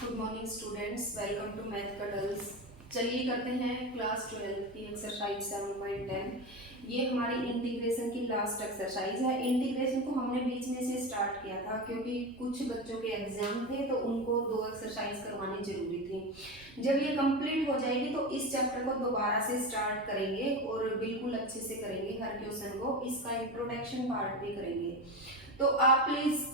Good morning students, welcome to math cuddles. चलिए करते हैं क्लास 12 की एक्सरसाइज 7.10। ये हमारी इंटीग्रेशन की लास्ट एक्सरसाइज है। इंटीग्रेशन को हमने बीच में से स्टार्ट किया था क्योंकि कुछ बच्चों के एग्जाम थे तो उनको 2 एक्सरसाइज करवानी जरूरी थी। जब ये कंप्लीट हो जाएगी तो इस चैप्टर को दोबारा से स्टार्ट करेंगे और बिल्कुल अच्छे से करेंगे हर क्वेश्चन को। इसका इंट्रोडक्शन पार्ट भी करेंगे। तो आप प्लीज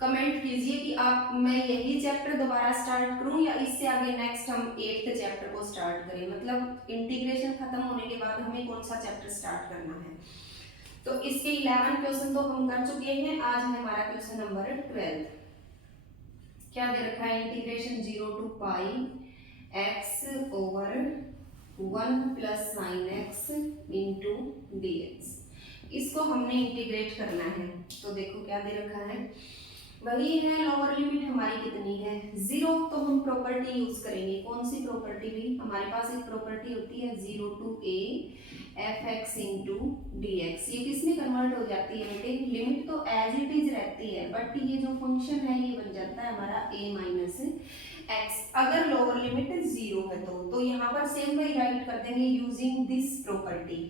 कमेंट कीजिए कि आप मैं यही चैप्टर दोबारा स्टार्ट करूं या इससे आगे नेक्स्ट हम 8th चैप्टर को स्टार्ट करें। मतलब इंटीग्रेशन खत्म होने के बाद हमें कौन सा चैप्टर स्टार्ट करना है। तो इसके 11 क्वेश्चन तो हम कर चुके हैं। आज है हमारा क्वेश्चन नंबर 12। क्या दे रखा है? Integration 0 to pi x over 1 plus sine x into d x. इसको हमने इंटीग्रेट करना है। तो देखो क्या दे रखा है, वही है लोअर लिमिट हमारी कितनी है 0। तो हम प्रॉपर्टी यूज करेंगे। कौन सी प्रॉपर्टी? भी हमारे पास एक प्रॉपर्टी होती है 0 to a f x into d x. ये किस में कन्वर्ट हो जाती है बेटे? लिमिट तो एज इट इज रहती है बट ये जो फंक्शन है ये बन जाता है हमारा a माइनस एक्स अगर लोअर लिमिट 0 है तो यहाँ पर सेम वही राइट कर देंगे यूजिंग दिस प्रॉपर्टी।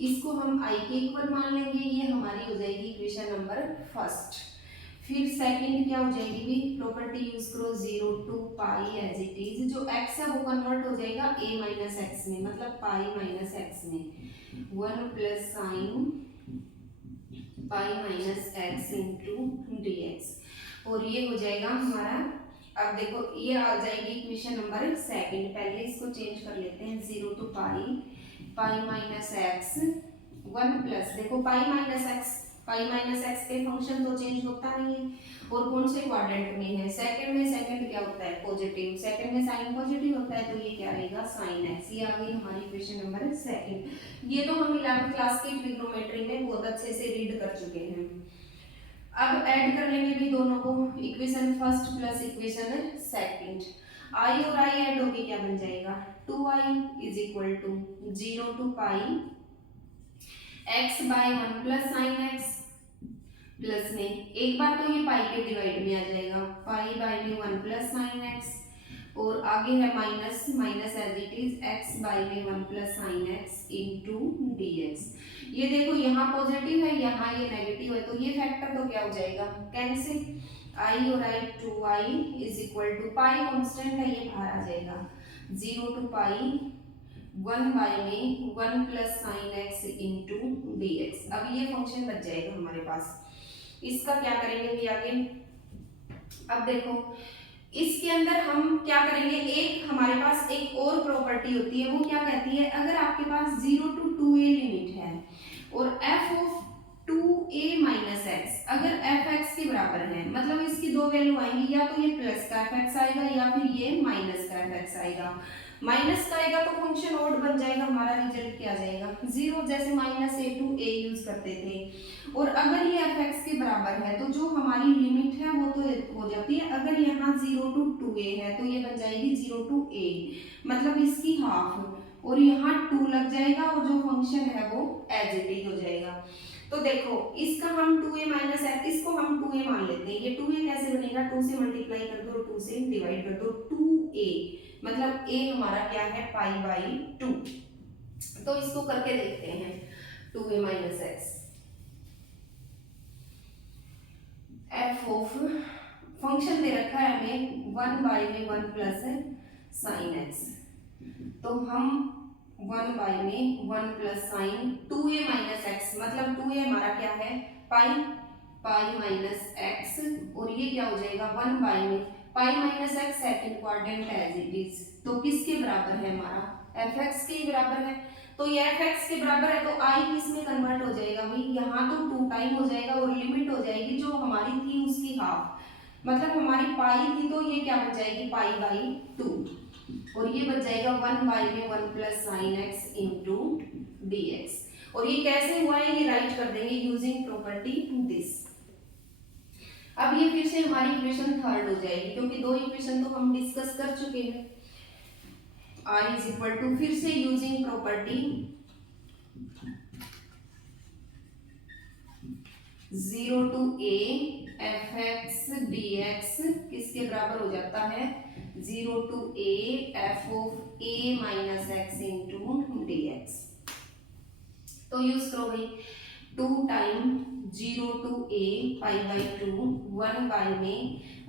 इसको हम i के इक्वल मान लेंगे। ये हमारी हो जाएगी इक्वेशन नंबर फर्स्ट। फिर सेकंड क्या हो जाएगी? भी प्रॉपर्टी यूज करो 0 to pi as it is. जो x है वो कन्वर्ट हो जाएगा a माइनस एक्स में, मतलब पाई माइनस एक्स में 1 प्लस साइन पाई minus x into d x. और ये हो जाएगा हमारा, अब देखो ये आ जाएगी इक्वेशन नंबर सेकंड। पहले इसको चेंज कर लेते हैं 0 to pi minus x 1 plus, देखो पाई माइनस एक्स के फंक्शन तो चेंज होता नहीं है। और कौन से क्वाड्रेंट में है? सेकंड में। सेकंड क्या होता है? पॉजिटिव। सेकंड में साइन पॉजिटिव होता है तो ये क्या रहेगा? Sine x. ये आ गई हमारी इक्वेशन नंबर सेकंड। ये तो हम 11th क्लास की ट्रिग्नोमेट्री में बहुत अच्छे से रीड कर चुके हैं। अब ऐड कर लेंगे भी दोनों को, equation first plus equation second. I और आई ऐड होके क्या बन जाएगा? 2i is equal to 0 to pi x by 1 plus sine x plus में एक बार तो ये पाई के डिवाइड में आ जाएगा, पाई बाय में 1 प्लस साइन एक्स और आगे है minus minus as it is x by में 1 plus sine x into d x. ये देखो यहाँ पॉजिटिव है यहाँ ये नेगेटिव है तो ये फैक्टर तो क्या हो जाएगा? कैंसिल। i और i 2i is equal to pi constant है ये बाहर आ जाएगा 0 टू पाई 1 बाय में 1 plus sine x into d x. अब ये फंक्शन बच जाएगा हमारे पास। इसका क्या करेंगे भी आगे? अब देखो इसके अंदर हम क्या करेंगे, एक हमारे पास एक और प्रॉपर्टी होती है वो क्या कहती है, अगर आपके पास 0 टू 2a लिमिट है और f of 2a minus x अगर एफ एक्स के बराबर है, मतलब इसकी दो वैल्यू आएंगी, या तो ये प्लस का एफ एक्स आएगा या फिर ये माइनस का एफ एक्स आएगा। माइनस का आएगा तो फंक्शन ऑड बन जाएगा, हमारा रिजल्ट क्या आ जाएगा? 0। जैसे minus a to a use करते थे। और अगर ये एफ एक्स के बराबर है तो जो हमारी लिमिट है वो तो हो जाती है, अगर यहाँ 0 टू 2a है तो ये बन जाएगी 0 टू a, मतलब इसकी हाफ, और यहाँ 2 लग जाएगा और जो फंक्शन है वो एज इट इज हो जाएगा। तो देखो इसका हम 2a माइनस एक्स, इसको हम 2a मान लेते हैं। ये 2a कैसे बनेगा? 2 से मल्टीप्लाई कर दो, 2 से डिवाइड कर दो, 2a मतलब a हमारा क्या है? Pi by 2। तो इसको करके देखते हैं 2a minus x f of function दे रखा है हमें 1 बाई में 1 प्लस साइन एक्स, तो हम 1 बाई में 1 plus sign 2a minus x, मतलब 2a हमारा क्या है? पाई माइनस एक्स, और ये क्या हो जाएगा? 1 बाई में pi minus x second quadrant as it is, तो किसके बराबर है? हमारा एफ एक्स के बराबर है। तो ये एफ एक्स के बराबर है तो आई किस में कन्वर्ट हो जाएगा भाई? यहाँ तो 2 टाइम हो जाएगा और लिमिट हो जाएगी जो हमारी थी उसकी हाफ, मतलब हमारी पाई थी तो ये क्या बच जाएगी? पाई बाई 2, और ये बच जाएगा 1 बाई में 1 plus sine x into d x. और ये कैसे हुआ है ये राइट कर देंगे यूजिंग प्रॉपर्टी दिस। अब ये फिर से हमारी इक्वेशन थर्ड हो जाएगी क्योंकि दो इक्वेशन तो हम डिस्कस कर चुके हैं। r इज इक्वल टू फिर से using property 0 to a f x d x किसके किसके बराबर हो जाता है 0 to a f of a minus x into dx। तो यूज करो भाई 2 time 0 to a pi by 2 1 by में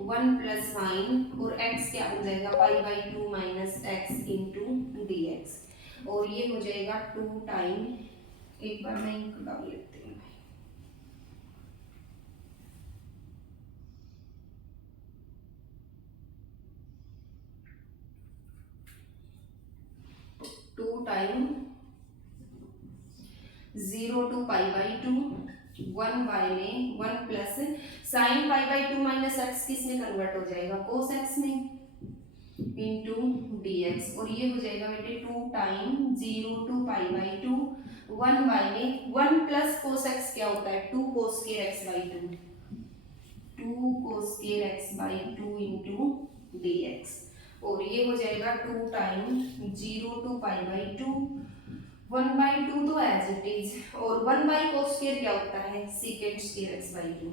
1 प्लस साइन और x क्या हो जाएगा पाई by 2 minus x into d x और ये हो जाएगा 2 टाइम एक बार मैं इनको डाल लेती हूँ 2 time 0 to pi by 2 1 by में 1 plus sine pi by 2 minus x किस में कन्वर्ट हो जाएगा कोस एक्स में इंटू डी एक्स और ये हो जाएगा बेटे 2 time 0 to pi by 2 1 by में 1 प्लस कोस एक्स क्या होता है 2 कोस square x by 2 cos square x by 2 into d x और ये हो जाएगा 2 time 0 to pi by 2 1 by 2 तो एज इट इज और 1 बाई कोस स्क्वायर क्या होता है secant square x by 2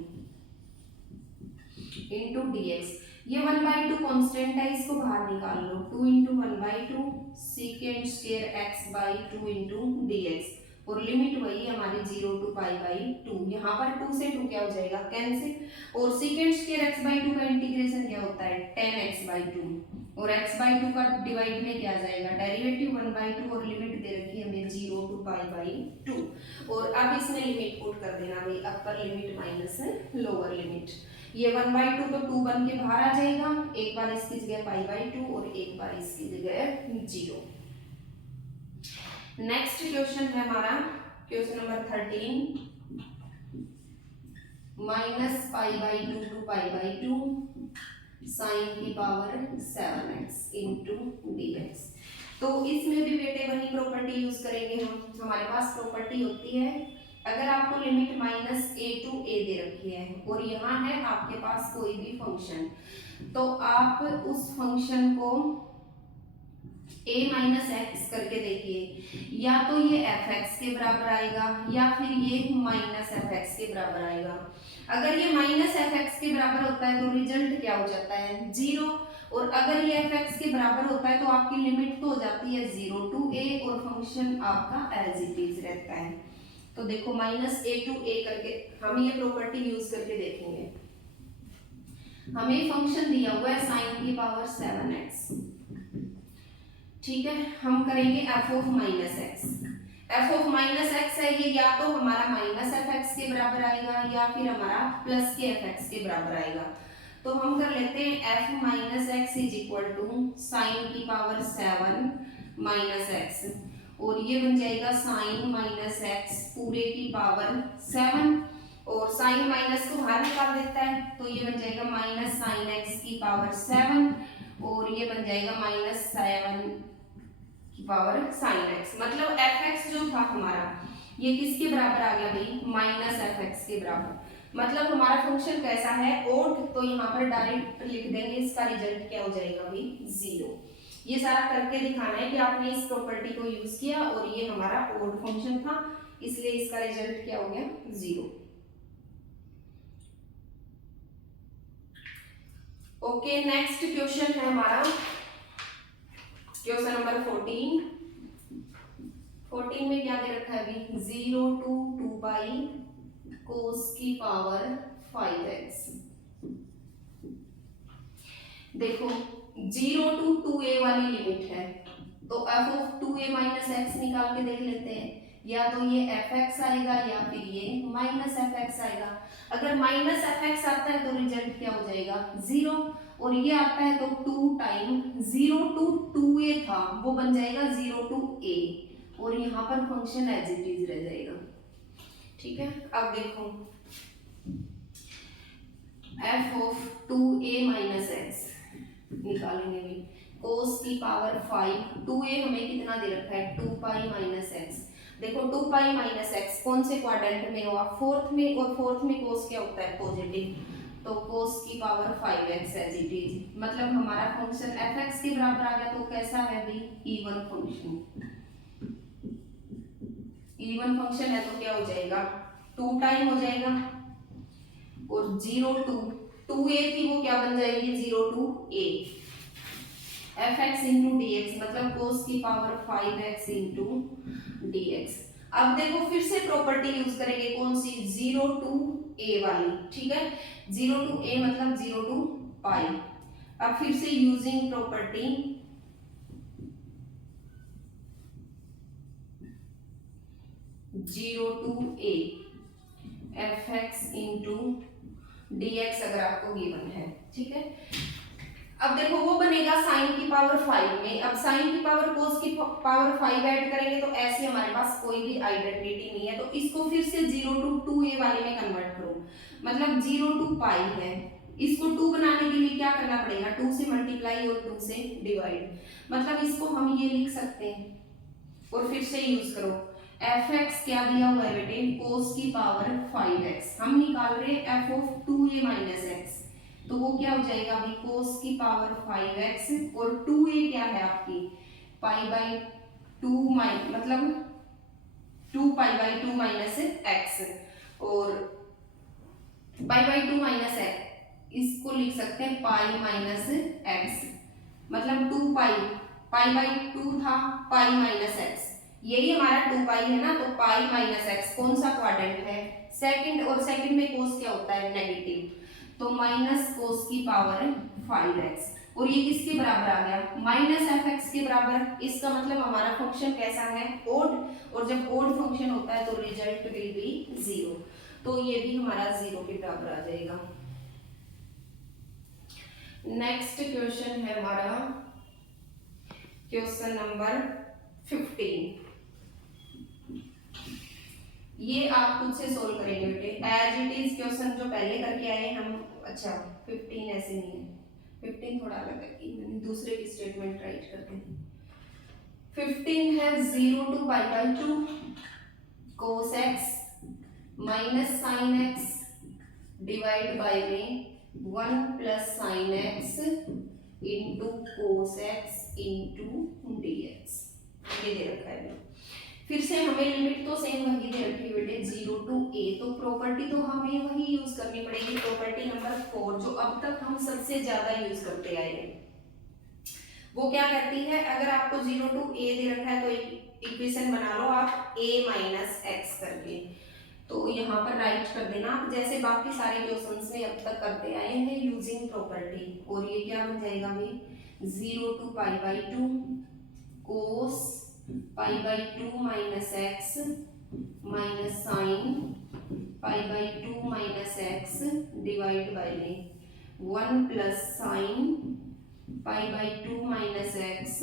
into d x ये 1 बाई 2 कॉन्स्टेंट है इसको बाहर निकाल लो 2 into 1 by 2 secant square x by 2 into d x और लिमिट वही हमारी 0 to पाई बाई 2 यहाँ पर 2 से 2 क्या हो जाएगा कैंसिल और सीकेंट स्क्वायर एक्स बाई 2 का इंटीग्रेशन क्या होता है 10x बाई 2 और x बाई 2 का डिवाइड में क्या आ जाएगा डेरिवेटिव 1 बाई 2 और लिमिट दे रखी है हमें 0 to पाई बाई 2 और अब इसमें लिमिट पुट कर देना भाई अपर लिमिट माइनस लोअर लिमिट ये 1 बाई 2 तो 2 बन के बाहर आ जाएगा एक बार इसकी जगह पाई बाई 2 और एक बार इसकी जगह 0। नेक्स्ट क्वेश्चन है हमारा question number 13 minus pi by 2 two pi by 2 sine की power 7x into d x. तो इसमें भी बेटे वही प्रॉपर्टी यूज करेंगे हम हमारे पास प्रॉपर्टी होती है अगर आपको limit minus a to a दे रखी है और यहाँ है आपके पास कोई भी फंक्शन तो आप उस फंक्शन को a माइनस एक्स करके देखिए या तो ये fx के बराबर आएगा या फिर ये माइनस fx के बराबर आएगा। अगर ये माइनस fx के बराबर होता है तो रिजल्ट क्या हो जाता है 0 और अगर ये fx के बराबर होता है तो आपकी लिमिट तो हो जाती है 0 to a और फंक्शन आपका एज इट इज रहता है। तो देखो माइनस a टू a करके हम ये प्रॉपर्टी यूज करके देखेंगे। हमें फंक्शन दिया हुआ है साइन की पावर 7x ठीक है हम करेंगे f of minus x f of minus x है ये या तो हमारा माइनस fx के बराबर आएगा या फिर हमारा प्लस के fx के बराबर आएगा। तो हम कर लेते हैं f minus x is equal to sine की पावर 7 माइनस एक्स और ये बन जाएगा साइन माइनस एक्स पूरे की पावर 7 और साइन माइनस को बाहर निकाल देता है तो ये बन जाएगा माइनस साइन एक्स की पावर 7 और ये बन जाएगा माइनस 7 की पावर साइन एक्स मतलब fx जो था हमारा ये किसके बराबर आ गया भाई माइनस fx के बराबर मतलब हमारा फंक्शन कैसा है ओड तो यहाँ पर डायरेक्ट लिख देंगे इसका रिजल्ट क्या हो जाएगा भाई 0। ये सारा करके दिखाना है कि आपने इस प्रॉपर्टी को यूज किया और ये हमारा ओड फंक्शन था इसलिए इसका रिजल्ट क्या हो गया 0। ओके नेक्स्ट क्वेश्चन है हमारा क्वेश्चन नंबर 14 में क्या दे रखा है अभी 0 to 2 पाई कोस की पावर 5x। देखो 0 to 2a वाली लिमिट है तो f of 2a minus x निकाल के देख लेते हैं या तो ये fx आएगा या फिर ये माइनस fx आएगा। अगर माइनस fx आता है तो रिजल्ट क्या हो जाएगा 0 और ये आता है तो 2 टाइम 0 to 2a था वो बन जाएगा 0 to a और यहाँ पर फंक्शन एज इट इज रह जाएगा ठीक है। अब देखो f of 2a minus x निकालेंगे भी कोस की पावर 5 2a हमें कितना दे रखा है 2 पाई माइनस एक्स। देखो 2 पाई माइनस एक्स कौन से क्वाड्रेंट में हुआ फोर्थ में और फोर्थ में कोस क्या होता है पॉजिटिव तो कोस की power 5x as it is मतलब हमारा फंक्शन fx के बराबर आ गया तो कैसा है भी इवन फंक्शन। इवन फंक्शन है तो क्या हो जाएगा 2 टाइम हो जाएगा और 0 to 2a थी वो क्या बन जाएगी 0 to a f x into d x, मतलब कोस की power 5x into d x. अब देखो फिर से प्रॉपर्टी यूज करेंगे, कौन सी, 0 टू a वाली, ठीक है, 0 टू a मतलब 0 टू पाई। अब फिर से using property 0 to a f x into d x अगर आपको गिवन है, ठीक है। अब देखो वो बनेगा साइन की पावर 5 में, अब साइन की पावर कोस की पावर 5 ऐड करेंगे तो ऐसे हमारे पास कोई भी आइडेंटिटी नहीं है, तो इसको फिर से 0 टू 2a वाले में कन्वर्ट करो, मतलब 0 टू पाई है, इसको 2 बनाने के लिए क्या करना पड़ेगा, 2 से मल्टीप्लाई और 2 से डिवाइड, मतलब इसको हम ये लिख सकते हैं। और फिर से यूज करो, एफ एक्स क्या दिया हुआ है बेटे, कोस की पावर 5x, हम निकाल रहे हैं F of 2a minus x, तो वो क्या हो जाएगा अभी, कोस की पावर 5x और 2a क्या है आपकी पाई बाई 2 मतलब 2 पाई बाई 2 माइनस एक्स, और पाई बाई 2 माइनस एक्स इसको लिख सकते हैं पाई माइनस एक्स, मतलब 2 पाई बाई 2 था, पाई माइनस एक्स, यही हमारा 2 पाई है ना, तो पाई माइनस एक्स कौन सा क्वाड्रेंट है, सेकंड, और सेकंड में कोस क्या होता है, नेगेटिव, तो माइनस कोस की पावर 5x, और ये किसके बराबर आ गया, माइनस एफ एक्स के बराबर। इसका मतलब हमारा फंक्शन कैसा है, ओड, और जब ओड फंक्शन होता है तो रिजल्ट विल बी 0, तो ये भी हमारा 0 के बराबर आ जाएगा। नेक्स्ट क्वेश्चन है हमारा क्वेश्चन नंबर 15, ये आप खुद से सोल्व करेंगे बेटे, एज इट इज क्वेश्चन जो पहले करके आए हम, अच्छा 15 ऐसे नहीं है, 15 थोड़ा अलग है, मैंने दूसरे की स्टेटमेंट राइट करते हैं। 15 है 0 to pi by 2 cos x minus sine x divide by में 1 plus sine x into cos x into d x, ये दे रखा है। फिर से हमें लिमिट तो सेम वही दे रखी है बेटे, 0 टू a, तो प्रॉपर्टी तो हमें वही यूज करनी पड़ेगी, प्रॉपर्टी नंबर 4 जो अब तक हम सबसे ज्यादा यूज करते आए हैं। वो क्या कहती है, अगर आपको 0 टू a दे रखा है तो एक इक्वेशन बना लो आप a माइनस एक्स करके, तो यहाँ पर राइट कर देना आप जैसे बाकी सारे क्वेश्चंस में अब तक करते आए हैं यूजिंग प्रॉपर्टी, और ये क्या बन जाएगा भाई 0 to pi by 2 cos pi by 2 minus x minus sine pi by 2 minus x divide by में 1 plus sine pi by 2 minus x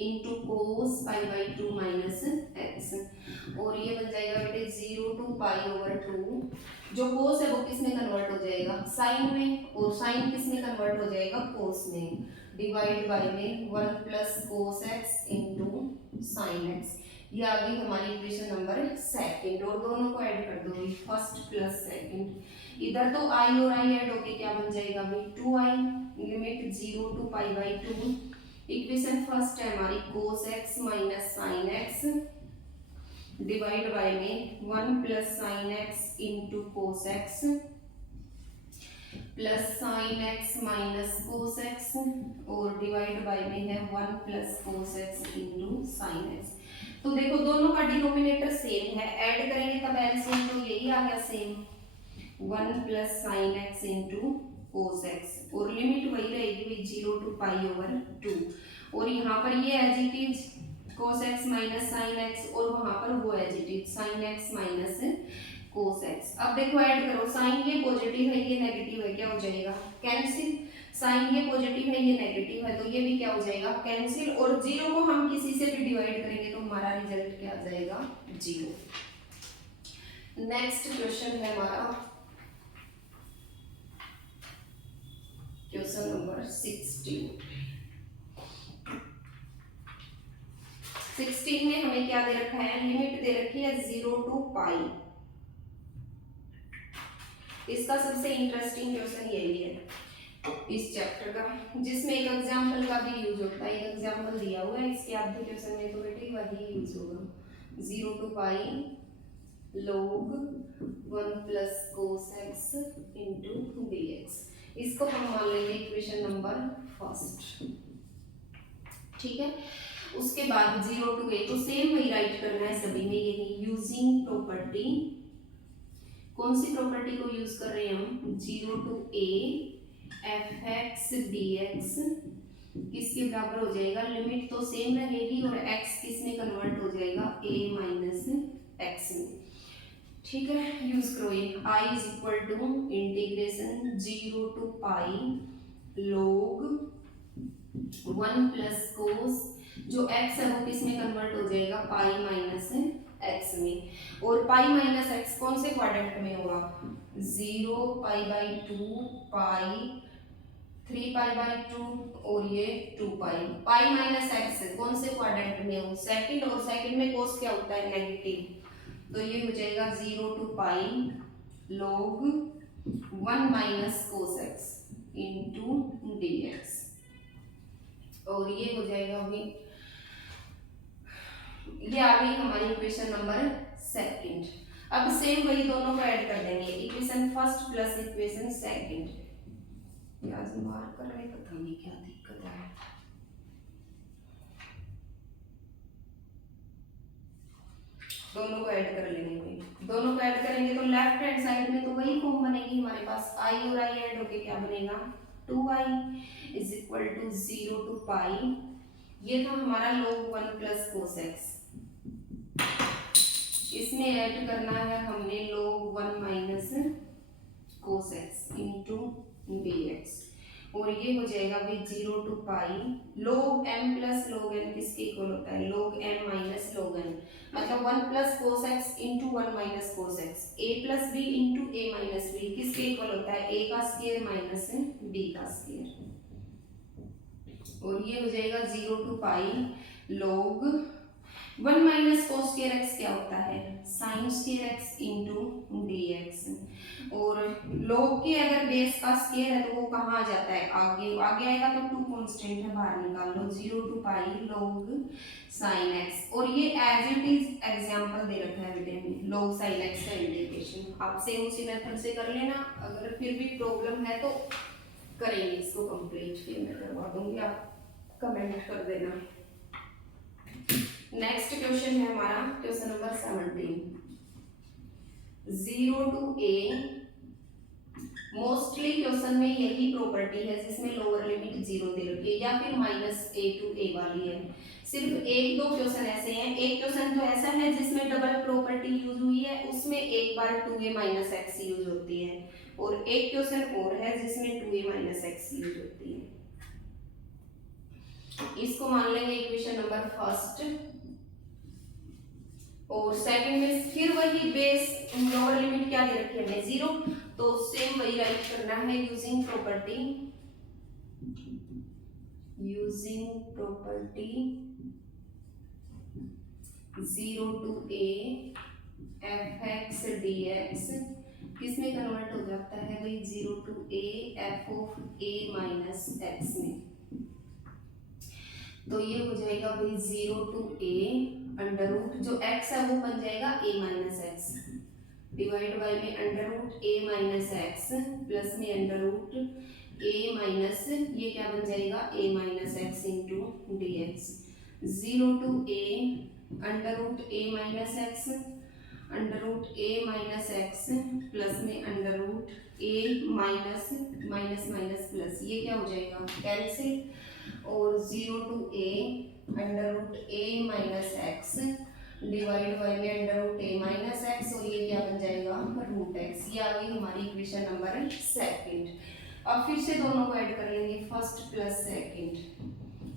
into cos pi by 2 minus x, और ये बन जाएगा बेटे 0 टू पाई ओवर 2, जो कोस है वो किस में कन्वर्ट हो जाएगा, साइन में, और साइन किस में कन्वर्ट हो जाएगा, कोस में, डिवाइड बाई में 1 plus cos x into sine x. ये आ गई हमारी इक्वेशन नंबर सेकंड, और दोनों को ऐड कर दो, फर्स्ट प्लस सेकंड, इधर तो आई और आई ऐड होके क्या बन जाएगा भाई 2i, limit 0 to pi by 2, equation first है हमारी cos x minus sine x divide by में 1 plus sine x into cos x plus sine x minus cos x, और डिवाइड बाई में है 1 plus cos x into sine x. तो देखो दोनों का डिनोमिनेटर सेम है, ऐड करेंगे तब एलसीएम तो यही आ गया same, 1 plus sine x into cos x, और लिमिट वही रहेगी 0 टू पाई ओवर 2, और यहाँ पर ये as it is cos x minus sine x, और वहां पर वो as it is sine x minus cos x. अब देखो ऐड करो, साइन ये पॉजिटिव है ये नेगेटिव है, क्या हो जाएगा कैंसिल, साइन ये पॉजिटिव है ये नेगेटिव है, तो ये भी क्या हो जाएगा कैंसिल, और 0 को हम किसी से भी डिवाइड करेंगे तो हमारा रिजल्ट क्या आ जाएगा 0। नेक्स्ट क्वेश्चन है हमारा क्वेश्चन नंबर 16 में हमें क्या दे रखा है, लिमिट दे रखी है 0 टू पाई। इसका सबसे इंटरेस्टिंग क्वेश्चन यही है इस चैप्टर का, जिसमें एक एग्जांपल का भी यूज होता है, एक एग्जांपल दिया हुआ है इसके आधे क्वेश्चन में, तो बेटे वही यूज होगा 0 to pi log 1 plus cos x into d x. इसको हम मान लेंगे इक्वेशन नंबर फर्स्ट, ठीक है। उसके बाद 0 टू a, तो सेम वही राइट करना है सभी में, यही यूजिंग प्रॉपर्टी। कौन सी प्रॉपर्टी को यूज कर रहे हैं हम? 0 टू a fx dx किसके बराबर हो जाएगा? लिमिट तो सेम रहेगी और x किस में कन्वर्ट हो जाएगा? a माइनस एक्स में, ठीक है। यूज करो ये I is equal to integration 0 to pi log 1 plus cos, जो x है वो किस में कन्वर्ट हो जाएगा? पाई माइनस एक्स में। और पाई माइनस एक्स कौन से क्वाड्रेंट में होगा? 0 पाई बाई 2 पाई 3 पाई बाई 2 और ये 2 पाई। पाई माइनस एक्स कौन से क्वाड्रेंट में हो? सेकंड, और सेकंड में कोस क्या होता है? नेगेटिव, तो ये हो जाएगा 0 to pi log 1 minus cos x into d x, और ये हो जाएगा अभी, ये आ गई हमारी इक्वेशन नंबर सेकंड। अब सेम वही दोनों को ऐड कर देंगे, equation first plus equation second. आज मार कर रहे, पता नहीं क्या दिक्कत है। दोनों को ऐड कर लेंगे वही, दोनों को ऐड करेंगे तो लेफ्ट हैंड साइड में तो वही फॉर्म बनेगी हमारे पास, i और i ऐड होके क्या बनेगा? 2i is equal to 0 to pi, ये था हमारा log 1 प्लस कोस एक्स, इसमें ऐड करना है हमने log 1 minus cos x into dx, और ये हो जाएगा भी 0 to pi log m plus log n किसके इक्वल होता है? log m minus log n, मतलब 1 plus cos x into 1 minus cos x, a plus b into a minus b किसके इक्वल होता है? a का स्क्वायर माइनस b का square, और ये हो जाएगा 0 to pi log 1 minus cos square x क्या होता है? Sine square x into dx, और log के अगर बेस का स्क्वायर है तो वो कहाँ आ जाता है? आगे, आगे आएगा तो 2 कांस्टेंट है, बाहर निकाल लो, 0 to pi log sine x, और ये एज इट इज एग्जांपल दे रखा है बेटे में, log साइन एक्स का इंटीग्रेशन। आप सेम उसी मेथड से कर लेना, अगर फिर भी प्रॉब्लम है तो करेंगे इसको कंप्लीट, फिर मैं करवा दूंगी, आप कमेंट कर देना। नेक्स्ट क्वेश्चन है हमारा question number 17, 0 to a। Mostly question में यही प्रॉपर्टी है जिसमें लोअर लिमिट 0 दे रखी है, या फिर माइनस a टू a वाली है। सिर्फ एक दो क्वेश्चन ऐसे हैं, एक क्वेश्चन तो ऐसा है जिसमें डबल प्रॉपर्टी यूज हुई है, उसमें एक बार 2a माइनस एक्स यूज होती है, और एक क्वेश्चन और है जिसमें 2a माइनस एक्स यूज होती है। इसको मान लेंगे इक्वेशन नंबर फर्स्ट, और सेकंड में फिर वही बेस लोअर लिमिट क्या दे रखी है? 0, तो सेम वही राइट करना है using property, using property 0 to a fx dx किस में कन्वर्ट हो जाता है भाई? 0 to a f of a minus x में, तो ये हो जाएगा भाई 0 टू a अंडर रूट, जो x है वो बन जाएगा a minus x, divide by में under root a minus x plus में अंडर रूट a माइनस, ये क्या बन जाएगा? a minus x into d x. 0 to a under root a minus x, under root a minus x plus में under root a minus minus minus plus, ये क्या हो जाएगा? कैंसिल, और 0 to a under root a minus x divide by में under root a minus x, और ये क्या बन जाएगा? Root x। ये आ गई हमारी इक्वेशन नंबर सेकंड। अब फिर से दोनों को ऐड कर लेंगे, फर्स्ट प्लस सेकंड,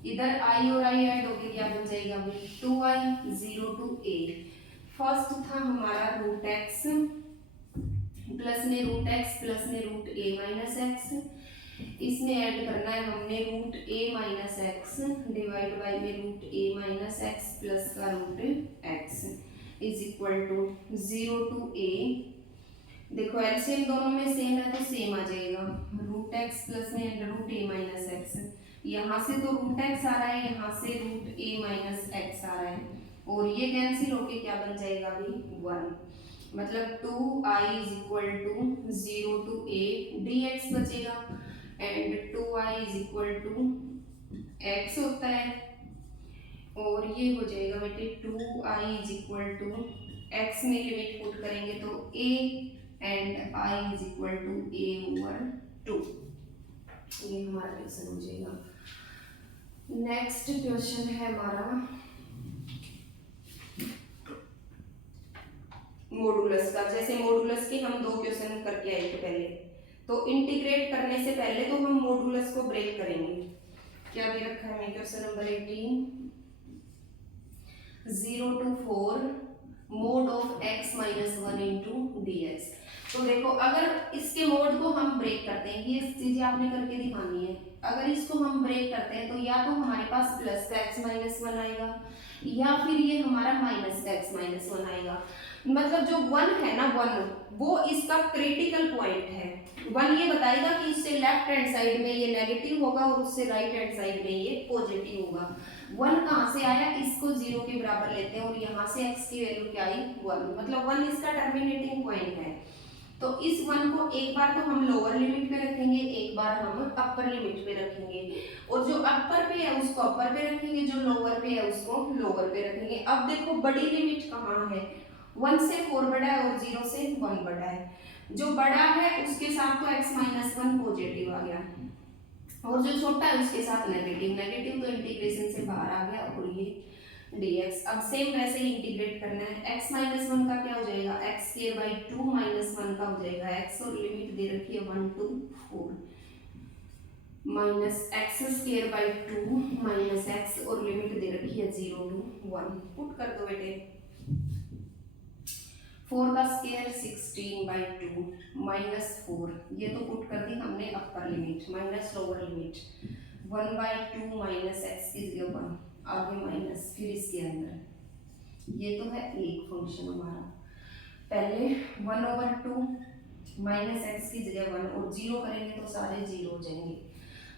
इधर i और i ऐड होके क्या बन जाएगा? 2i 0 to a। फर्स्ट था हमारा रूट x प्लस में रूट x प्लस में रूट a माइनस एक्स, इसमें ऐड करना है हमने root a minus x divide by में root a minus x plus का root x is equal to 0 to a। देखो एलसीएम दोनों में सेम है तो सेम आ जाएगा, रूट x प्लस में under root a minus x, यहाँ से तो रूट x आ रहा है, यहाँ से रूट a माइनस एक्स आ रहा है, और ये कैंसिल होके क्या बन जाएगा अभी? 1, मतलब 2i is equal to 0 to a dx बचेगा, and 2i is equal to x होता है, और ये हो जाएगा बेटे 2i is equal to x में लिमिट पुट करेंगे तो a and i is equal to a over 2। ये हमारा क्वेश्चन हो जाएगा। नेक्स्ट क्वेश्चन है हमारा मॉडुलस का। जैसे मॉडुलस के हम 2 क्वेश्चन करके आए थे पहले, तो इंटीग्रेट करने से पहले तो हम मॉडुलस को ब्रेक करेंगे। क्या दे रखा है हमें question number 18, 0 to 4 mode of x minus 1 into d x. तो देखो अगर इसके मोड को हम ब्रेक करते हैं, ये चीजें आपने करके दिखानी है। अगर इसको हम ब्रेक करते हैं तो या तो हमारे पास प्लस का x माइनस 1 आएगा, या फिर ये हमारा माइनस का x माइनस 1 आएगा। मतलब जो 1 है ना 1, वो इसका क्रिटिकल पॉइंट है। 1 ये बताएगा कि इससे लेफ्ट हैंड साइड में ये नेगेटिव होगा और उससे राइट हैंड साइड में ये पॉजिटिव होगा। 1 कहाँ से आया, इसको 0 के बराबर लेते हैं और यहाँ से x की वैल्यू क्या आई 1, मतलब 1 इसका टर्मिनेटिंग पॉइंट है। तो इस 1 को एक बार तो हम लोअर लिमिट पे रखेंगे, एक बार हम अपर लिमिट पे रखेंगे, और जो अपर पे है उसको अपर पे रखेंगे, जो लोअर पे है उसको लोअर पे रखेंगे। अब देखो बड़ी लिमिट कहाँ है, 1 से 4 बड़ा है और 0 से 1 बड़ा है। जो बड़ा है उसके साथ तो x माइनस 1 पॉजिटिव आ गया, और जो छोटा है उसके साथ नेगेटिव, नेगेटिव तो इंटीग्रेशन से बाहर आ गया, और ये dx। अब सेम वैसे ही इंटीग्रेट करना है। x माइनस 1 का क्या हो जाएगा, x स्क्वायर बाई 2 माइनस 1 का हो जाएगा x, और लिमिट दे रखी है 1 to 4, minus x square by 2 minus x, और लिमिट दे रखी है 0 to 1। पुट कर दो बेटे, 4 का स्क्वायर 16 बाई 2 माइनस 4, ये तो पुट कर दी हमने अपर limit, minus lower limit 1 by 2 minus x की जगह 1, आगे माइनस, फिर इसके अंदर ये तो है एक फंक्शन हमारा। पहले 1 ओवर 2 माइनस एक्स की जगह 1, और 0 करेंगे तो सारे 0 हो जाएंगे।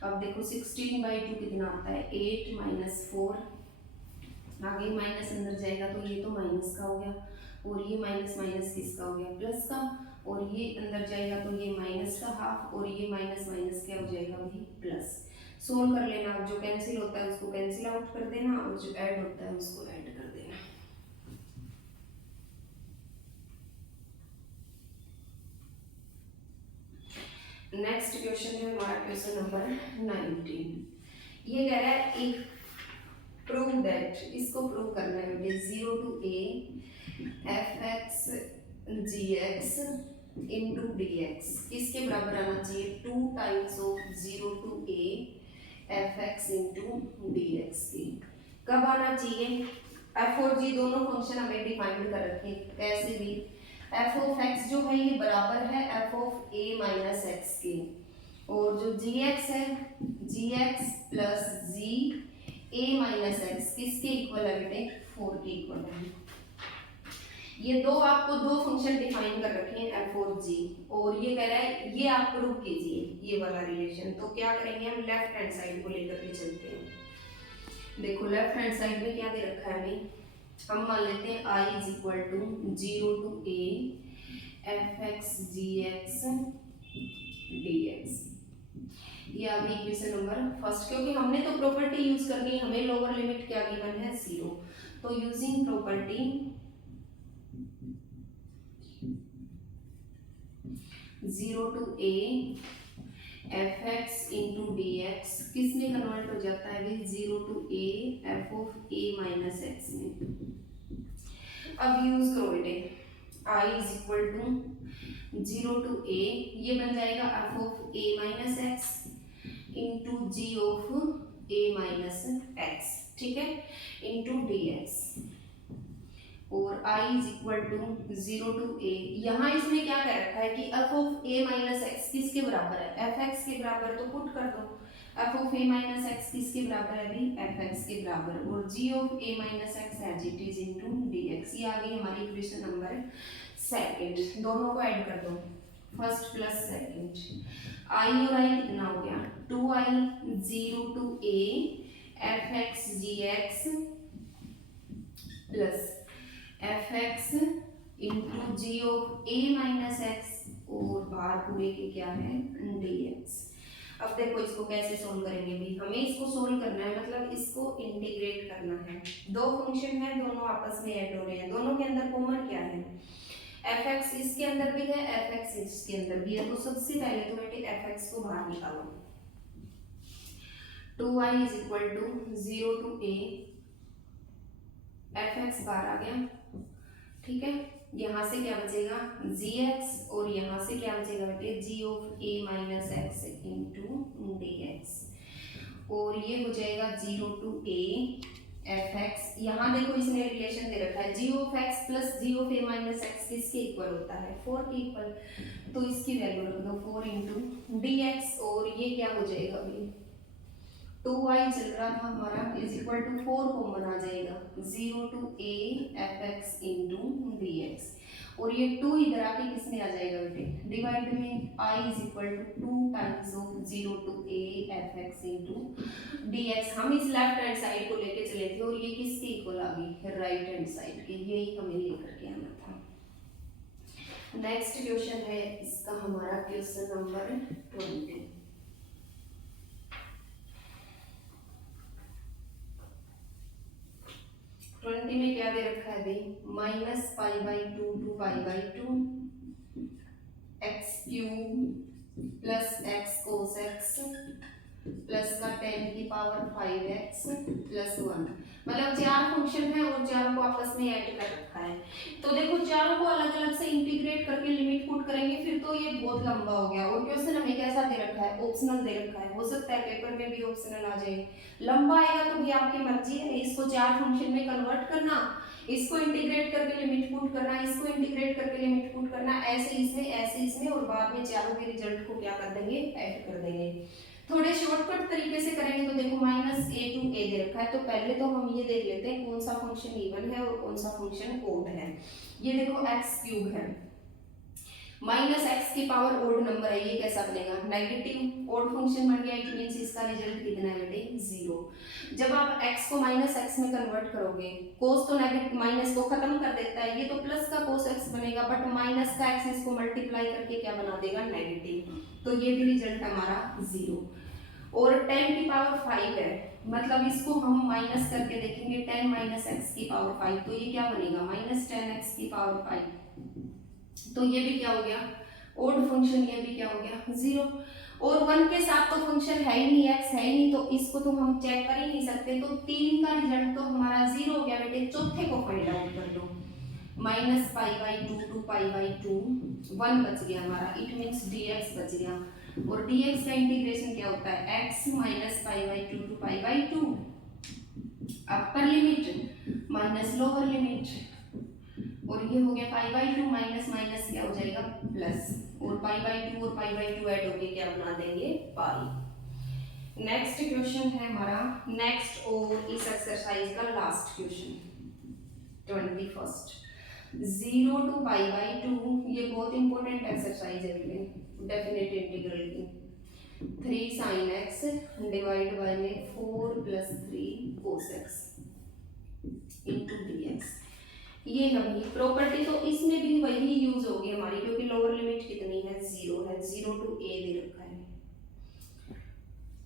अब देखो 16 बाई 2 कितना आता है 8 माइनस 4, आगे माइनस अंदर जाएगा तो ये तो माइनस का हो गया, और ये माइनस माइनस किसका हो गया प्लस का, और ये अंदर जाएगा तो ये माइनस का हाफ, और ये माइनस माइनस क्या हो जाएगा भी प्लस। सोल्व कर लेना, अब जो कैंसिल होता है उसको कैंसिल आउट कर देना, और जो ऐड होता है उसको ऐड कर देना। नेक्स्ट क्वेश्चन है हमारा क्वेश्चन नंबर 19। ये कह रहा है इफ प्रूव दैट, इसको प्रूव करना है बेटे, 0 to a fx gx into dx किसके बराबर आना चाहिए, 2 times of 0 to a fx into dx की। कब आना चाहिए, f और g दोनों फंक्शन हमें डिफाइंड कर रखे कैसे भी। f ऑफ x जो है ये बराबर है f of a minus x के, और जो gx है gx plus g a minus x किसके इक्वल है बेटे 4 के इक्वल है। ये दो आपको दो फंक्शन डिफाइन कर रखे हैं f और g, और ये कह रहा है ये आप प्रूव कीजिए ये वाला रिलेशन। तो क्या करेंगे, हम लेफ्ट हैंड साइड को लेकर के चलते हैं। देखो लेफ्ट हैंड साइड में क्या दे रखा है हमें, हम मान लेते हैं i is equal to 0 to a fx gx dx। ये आ गई इक्वेशन नंबर फर्स्ट, क्योंकि हमने तो प्रॉपर्टी यूज करनी है, हमें लोअर लिमिट क्या गिवन है 0। तो using property 0 to a fx into dx किस में कन्वर्ट हो जाता है भाई 0 to a f of a minus x में। अब यूज करो बेटे, i is equal to 0 to a, ये बन जाएगा f of a minus x into g of a minus x, ठीक है, इंटू dx, और i is equal to 0 to a। यहाँ इसने क्या कह रखा है कि f of a minus x किसके बराबर है, fx के बराबर, तो पुट कर दो f of a minus x किसके बराबर है भी fx के बराबर, और g of a minus x as it is into dx। ये आ गई हमारी इक्वेशन नंबर सेकंड। दोनों को ऐड कर दो, फर्स्ट प्लस सेकंड, i और i कितना हो गया 2i 0 to a fx gx plus fx into g of a minus x, और बाहर पूरे के क्या है dx। अब देखो इसको कैसे सोल्व करेंगे भी, हमें इसको सोल्व करना है, मतलब इसको इंटीग्रेट करना है। दो फंक्शन है, दोनों आपस में ऐड हो रहे हैं, दोनों के अंदर कॉमन क्या है, एफ एक्स इसके अंदर भी है, एफ एक्स इसके अंदर भी है। तो सबसे पहले तो बेटे एफ एक्स को बाहर निकालो। 2y is equal to 0 to a, f x बाहर आ गया, ठीक है। यहाँ से क्या बचेगा gx, और यहाँ से क्या बचेगा बेटे g of a minus x into dx, और ये हो जाएगा 0 टू a एफ एक्स। यहाँ देखो इसने रिलेशन दे रखा है g of x plus g of a minus x किसके इक्वल होता है 4 के इक्वल, तो इसकी वैल्यू रख दो 4 इंटू dx, और ये क्या हो जाएगा अभी 2y चल रहा था हमारा इज इक्वल टू 4 कॉमन आ जाएगा 0 to a f x into dx, और ये 2 इधर आके किस में आ जाएगा बेटे डिवाइड में I is equal to 2 times of 0 to a f x into dx। हम इस लेफ्ट हैंड साइड को लेके चले थे और ये किसके इक्वल आ गई राइट हैंड साइड के, यही हमें लेकर के आना था। नेक्स्ट क्वेश्चन है इसका हमारा क्वेश्चन नंबर 20। 20 में क्या दे रखा है भाई minus pi by two to pi by two x cube plus x cos x plus का 10 की पावर 5x प्लस 1, मतलब चार फंक्शन है और चारों को आपस में ऐड कर रखा है। तो देखो चारों को अलग अलग से इंटीग्रेट करके लिमिट पुट करेंगे फिर तो ये बहुत लंबा हो गया, और क्वेश्चन हमें कैसा दे रखा है ऑप्शनल दे रखा है, हो सकता है पेपर में भी ऑप्शनल आ जाए। लंबा आएगा तो भी आपकी मर्जी है, इसको चार फंक्शन में कन्वर्ट करना, इसको इंटीग्रेट करके लिमिट पुट करना, इसको इंटीग्रेट करके लिमिट पुट करना, ऐसे इसमें और बाद में चारों के रिजल्ट को क्या कर देंगे ऐड कर देंगे। थोड़े शॉर्टकट तरीके से करेंगे तो देखो माइनस ए टू ए दे रखा है, तो पहले तो हम ये देख लेते हैं कौन सा फंक्शन इवन है और कौन सा फंक्शन ओड है। ये देखो एक्स क्यूब है, माइनस एक्स की पावर ओड नंबर है, ये कैसा बनेगा नेगेटिव ओड फंक्शन बन गया, इट मींस इसका रिजल्ट कितना है बेटे 0। जब आप x को माइनस एक्स में कन्वर्ट करोगे cos तो नेगेटिव माइनस को खत्म कर देता है, ये तो प्लस का cos x बनेगा, बट माइनस का x इसको मल्टीप्लाई करके क्या बना देगा नेगेटिव, तो ये भी रिजल्ट हमारा 0। और 10 की पावर 5 है, मतलब इसको हम माइनस करके देखेंगे 10 माइनस एक्स की पावर 5, तो ये क्या बनेगा माइनस 10x की पावर 5, तो ये भी क्या हो गया ओड फंक्शन, ये भी क्या हो गया 0। और 1 के साथ तो फंक्शन है ही नहीं, x है ही नहीं, तो इसको तो हम चेक कर ही नहीं सकते, तो 3 का रिजल्ट तो हमारा 0 हो गया बेटे। चौथे को फाइंड आउट कर दो, minus pi by two to pi by two 1 बच गया हमारा, इट मीन्स dx बच गया, और dx का इंटीग्रेशन क्या होता है x minus pi by two to pi by two, upper limit minus lower limit, और ये हो गया pi by two minus minus क्या हो जाएगा प्लस, और पाई बाई टू और पाई बाई टू ऐड होके क्या बना देंगे पाई। नेक्स्ट क्वेश्चन है हमारा नेक्स्ट और इस एक्सरसाइज का last question 21st 0 to pi by two, ये बहुत इंपॉर्टेंट एक्सरसाइज है बेटे डेफिनेट इंटीग्रल की। 3 sin x डिवाइड बाय में 4 plus 3 cos x into dx, ये हमारी प्रॉपर्टी, तो इसमें भी वही यूज होगी हमारी, क्योंकि लोअर लिमिट कितनी है 0 है, 0 टू a दे रखा है,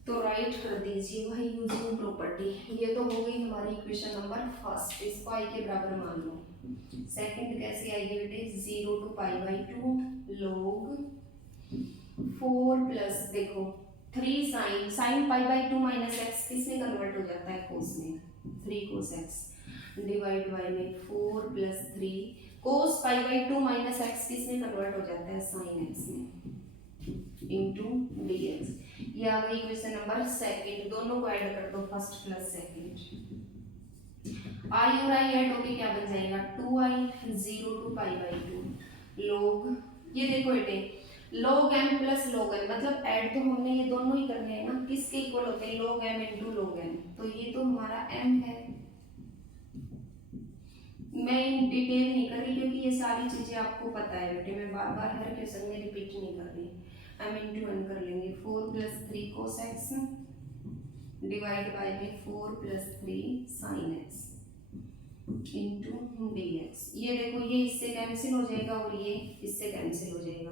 तो राइट कर दीजिए वही यूजिंग प्रॉपर्टी। ये तो हो गई हमारी इक्वेशन नंबर फर्स्ट, इसको i के बराबर मान लो। सेकंड कैसे आएगी बेटे 0 to pi by two log 4 plus देखो 3 sin pi by two minus x किस में कन्वर्ट हो जाता है cos में, 3 cos x डिवाइड बाय में 4 plus 3 cos pi by two minus x किस में कन्वर्ट हो जाता है sin x में इंटू dx। ये आ गई इक्वेशन नंबर सेकंड, दोनों को ऐड कर दो फर्स्ट प्लस सेकंड, i और i ऐड होके क्या बन जाएगा 2i 0 to pi by two log, ये देखो बेटे log m plus log n, मतलब ऐड तो हमने ये दोनों ही करने हैं ना, किसके इक्वल होते हैं log m into log n, तो ये तो हमारा m है। मैं डिटेल नहीं कर रही क्योंकि ये सारी चीजें आपको पता है बेटे, मैं बार बार हर क्वेश्चन में रिपीट नहीं कर रही, m इंटू n कर लेंगे 4 plus 3 cos x divide by में 4 plus 3 sin x into dx। ये देखो ये इससे कैंसिल हो जाएगा और ये इससे कैंसिल हो जाएगा,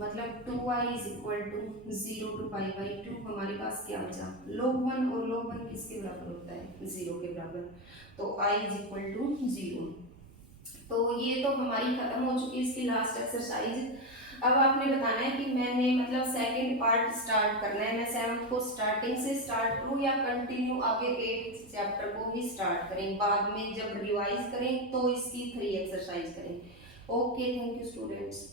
मतलब 2i is equal to 0 to pi by 2। हमारे पास क्या बचा, log 1, और log 1 किसके बराबर होता है, 0 के बराबर, तो i इज इक्वल टू 0। तो ये तो हमारी खत्म हो चुकी है इसकी लास्ट एक्सरसाइज। अब आपने बताना है कि मैंने मतलब सेकंड पार्ट स्टार्ट करना है, मैं 7th को स्टार्टिंग से स्टार्ट करूँ या कंटिन्यू आगे 8th चैप्टर को ही स्टार्ट करें, बाद में जब रिवाइज करें तो इसकी 3 एक्सरसाइज करें। Okay, thank you students.